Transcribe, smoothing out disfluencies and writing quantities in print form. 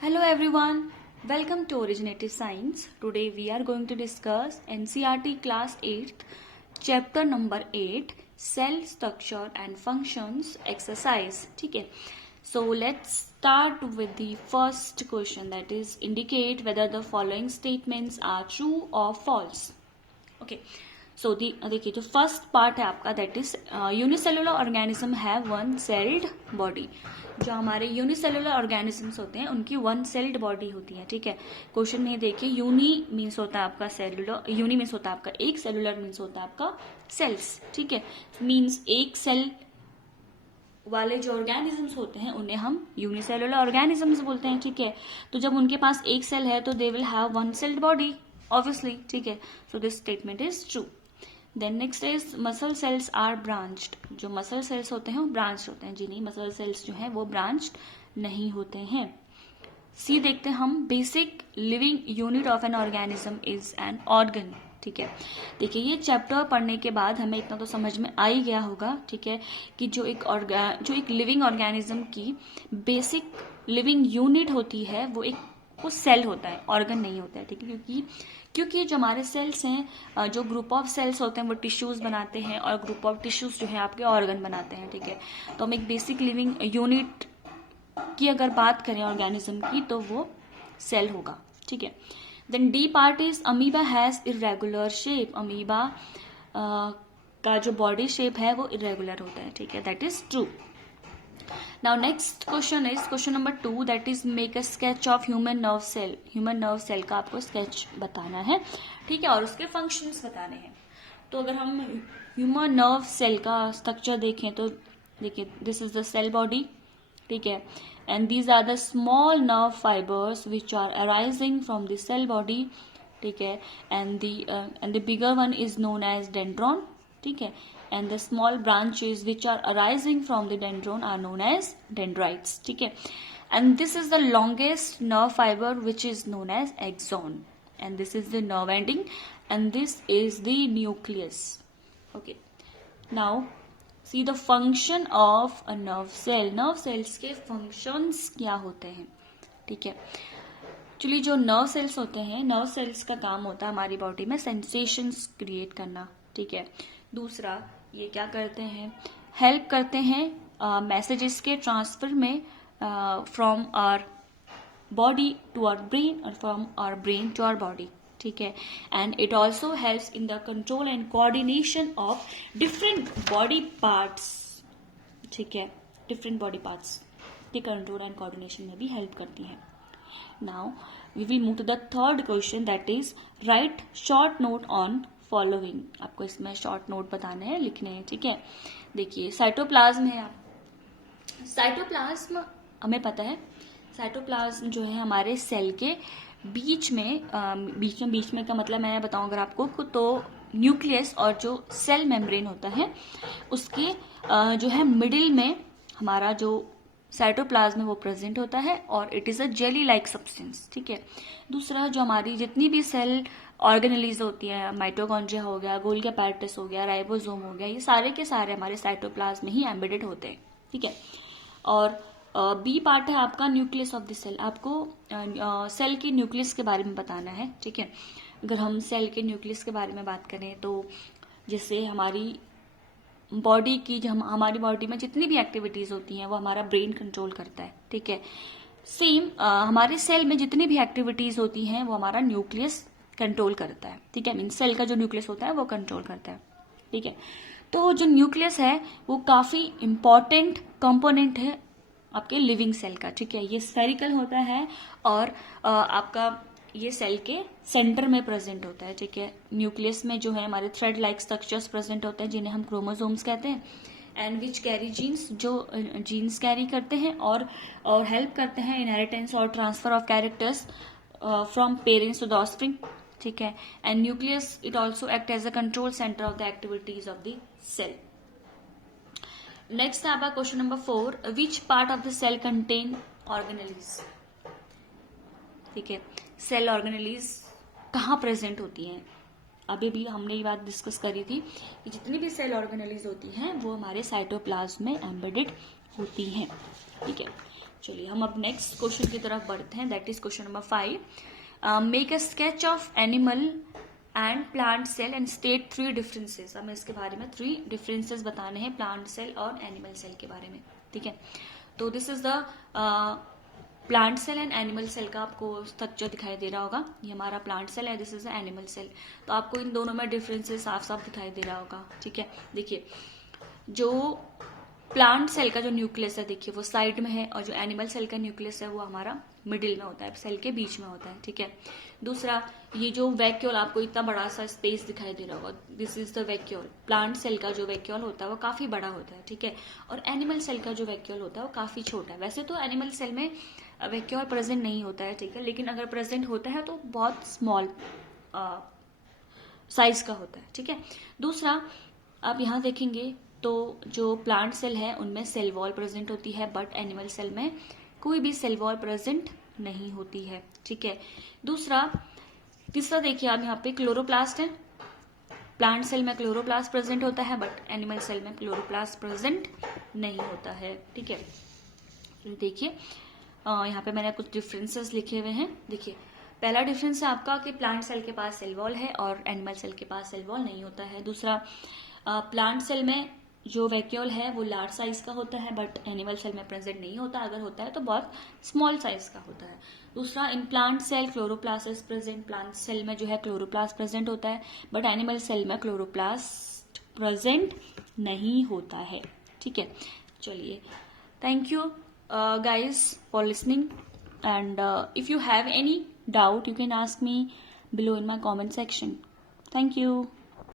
Hello everyone, welcome to Originative Science. Today we are going to discuss NCERT class 8th, chapter number 8, cell structure and functions exercise. ठीक है, so let's start with the first question, that is indicate whether the following statements are true or false. Okay, सो देखिए जो first part है आपका, that is unicellular organism have one celled body. जो हमारे unicellular organisms होते हैं उनकी one celled body होती है. ठीक है, क्वेश्चन में देखिए यूनी मीन्स होता है आपका सेलुलर, यूनी मीन्स होता है आपका एक, सेलुलर मीन्स होता है आपका सेल्स. ठीक है, मीन्स एक सेल वाले जो ऑर्गेनिजम्स होते हैं उन्हें हम यूनिसेलुलर ऑर्गेनिजम्स बोलते हैं. ठीक है, तो जब उनके पास एक सेल है तो they will have one celled body obviously. ठीक है, so this statement is true. Then next is muscle cells are branched. जो मसल सेल्स होते हैं वो ब्रांच होते हैं. जी नहीं, मसल सेल्स जो है वो ब्रांच्ड नहीं होते हैं. सी देखते हैं हम, basic living unit of an organism is an organ. ठीक है, देखिए ये चैप्टर पढ़ने के बाद हमें इतना तो समझ में आ ही गया होगा. ठीक है, कि जो एक लिविंग ऑर्गेनिज्म की बेसिक लिविंग यूनिट होती है वो सेल होता है, ऑर्गन नहीं होता है. ठीक है, क्योंकि जो हमारे सेल्स हैं, जो ग्रुप ऑफ सेल्स होते हैं वो टिश्यूज बनाते हैं और ग्रुप ऑफ टिश्यूज जो है आपके ऑर्गन बनाते हैं. ठीक है, तो हम एक बेसिक लिविंग यूनिट की अगर बात करें ऑर्गेनिज्म की तो वो सेल होगा. ठीक है, then D part is amoeba has irregular shape. Amoeba का जो बॉडी शेप है वो इरेगुलर होता है. ठीक है, that is true. Now next question is question number 2, that is make a sketch of human nerve cell. Human nerve cell का आपको sketch बताना है. ठीक है, और उसके functions बताने हैं. तो अगर हम human nerve cell का structure देखें तो देखिए this is the cell body. ठीक है, and these are the small nerve fibers which are arising from the cell body. ठीक है, and the bigger one is known as dendron. ठीक है, and the small branches which are arising from the dendron are known as dendrites. ठीक है, and this is the longest nerve fiber which is known as axon, and this is the nerve ending, and this is the nucleus. Okay, now see the function of a nerve cell. nerve cells के functions क्या होते हैं. ठीक है, actually जो nerve cells होते हैं, nerve cells का काम होता है हमारी बॉडी में सेंसेशंस क्रिएट करना. ठीक है, दूसरा ये क्या करते हैं, हेल्प करते हैं मैसेजेस के ट्रांसफर में from our body to our brain और from our brain to our body. ठीक है, and it also helps in the control and coordination of different body parts. ठीक है, डिफरेंट बॉडी पार्ट्स के कंट्रोल एंड कोऑर्डिनेशन में भी help करती हैं. Now we will move to the third question, that is write short note on following. आपको इसमें short note बताने हैं, लिखने हैं. ठीक है, देखिए साइटोप्लाज्म है. साइटोप्लाज्म हमें पता है, साइटोप्लाज्म जो है हमारे सेल के बीच में का मतलब मैं बताऊं अगर आपको, तो न्यूक्लियस और जो सेल मेम्ब्रेन होता है उसके जो है मिडिल में हमारा जो साइटोप्लाज्म वो प्रेजेंट होता है और it is a jelly like substance. ठीक है, दूसरा जो हमारी जितनी भी सेल ऑर्गेनेलीज होती है, माइटोकॉन्ड्रिया हो गया, गोल्गी अपैरेटस हो गया, राइबोसोम हो गया, ये सारे के सारे हमारे साइटोप्लाज्म में ही एम्बेडेड होते हैं. ठीक है, और बी पार्ट है आपका न्यूक्लियस ऑफ द सेल. आपको सेल के न्यूक्लियस के बारे में बताना है. ठीक है, अगर हम सेल के न्यूक्लियस के बारे में बात करें तो जैसे हमारी बॉडी की हमारी बॉडी में जितनी भी एक्टिविटीज होती हैं वो हमारा ब्रेन कंट्रोल करता है. ठीक है, सेम हमारे सेल में जितनी भी एक्टिविटीज होती हैं वो हमारा न्यूक्लियस कंट्रोल करता है. ठीक है, मीन सेल का जो न्यूक्लियस होता है वो कंट्रोल करता है. ठीक है, तो जो न्यूक्लियस है वो काफी इंपॉर्टेंट कंपोनेंट है आपके लिविंग सेल का. ठीक है, ये स्फेरिकल होता है और आपका ये सेल के सेंटर में प्रेजेंट होता है. ठीक है, न्यूक्लियस में जो है हमारे थ्रेड लाइक स्ट्रक्चर्स प्रेजेंट होते हैं जिन्हें हम क्रोमोसोम्स कहते हैं, एंड विच कैरी जीन्स, जो जीन्स कैरी करते हैं और हेल्प करते हैं इनहेरिटेंस और transfer of characters from parents to the offspring. ठीक है, and nucleus it also act as a control centre of the activities of the cell. Next है आपका question number 4, which part of the cell contain organelles. ठीक है, cell organelles कहाँ present होती हैं. अभी भी हमने ये बात डिस्कस करी थी कि जितनी भी सेल ऑर्गेनेलीज होती हैं वो हमारे साइटोप्लाज्म में एम्बेडेड होती हैं. ठीक है, चलिए हम अब नेक्स्ट क्वेश्चन की तरफ बढ़ते हैं, that is question number 5. Make a sketch of animal and plant cell and state 3 differences. हमें इसके बारे में 3 डिफरेंसेस बताने हैं प्लांट सेल और एनिमल सेल के बारे में. ठीक है, तो this is the plant cell and animal cell का आपको स्ट्रक्चर दिखाई दे रहा होगा. ये हमारा प्लांट सेल है, दिस इज एनिमल सेल. तो आपको इन दोनों में डिफरेंसेस साफ साफ दिखाई दे रहा होगा. ठीक है, देखिए जो प्लांट सेल का जो न्यूक्लियस है देखिए वो साइड में है, और जो एनिमल सेल का न्यूक्लियस है वो हमारा मिडिल में होता है, सेल के बीच में होता है. ठीक है, दूसरा ये जो वैक्यूल आपको इतना बड़ा सा स्पेस दिखाई दे रहा होगा, this is the vacuole. Plant cell का जो वैक्यूल होता है वो काफी बड़ा होता है. ठीक है, और एनिमल सेल का जो वैक्यूल होता है वो काफी छोटा है. वैसे तो एनिमल सेल में वैक्यूल प्रेजेंट नहीं होता है. ठीक है, लेकिन अगर प्रेजेंट होता है तो बहुत स्मॉल साइज का होता है. ठीक है, दूसरा आप यहाँ देखेंगे तो जो प्लांट सेल है उनमें सेल वॉल प्रेजेंट होती है, बट एनिमल सेल में कोई भी सेल वॉल प्रेजेंट नहीं होती है. ठीक है, तीसरा देखिए आप यहाँ पे क्लोरोप्लास्ट है. प्लांट सेल में क्लोरोप्लास्ट प्रेजेंट होता है, बट एनिमल सेल में क्लोरोप्लास्ट प्रेजेंट नहीं होता है. ठीक है, देखिए यहाँ पे मैंने कुछ डिफरेंसेस लिखे हुए हैं. देखिए पहला डिफरेंस है आपका कि प्लांट सेल के पास सेल वॉल है और एनिमल सेल के पास सेल वॉल नहीं होता है. दूसरा प्लांट सेल में जो वैक्यूल है वो लार्ज साइज का होता है, बट एनिमल सेल में प्रेजेंट नहीं होता. अगर होता है तो बहुत स्मॉल साइज का होता है. दूसरा in plant cell chloroplast is present. Plant cell में जो है क्लोरोप्लास्ट प्रेजेंट होता है, बट एनिमल सेल में क्लोरोप्लास्ट प्रेजेंट नहीं होता है. ठीक है, चलिए thank you guys for listening, and if you have any doubt you can ask me below in my comment section. Thank you.